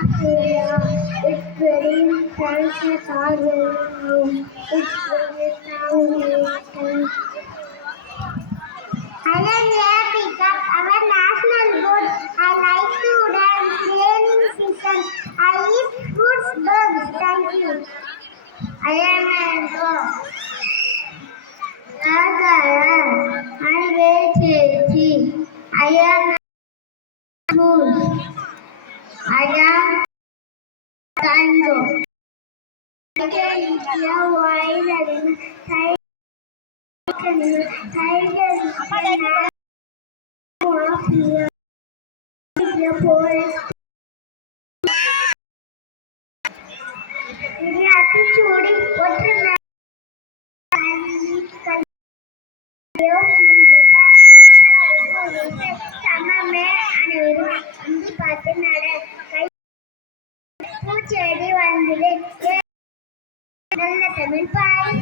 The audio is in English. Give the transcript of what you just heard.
Yeah, it's very thanks are very it's very thanks. I am here pick up our national good. I like to dance raining season. I eat fruits, bugs. Thank you. I am a dog. I very tasty. I am food. I am tango. I can hear wine and tiger of here forest. ఇది అతి చూడి watermelon sama me అనేవారు అంది పాతున్నాడు பூச்செடி வந்தது நல்ல தமிழ் பாய்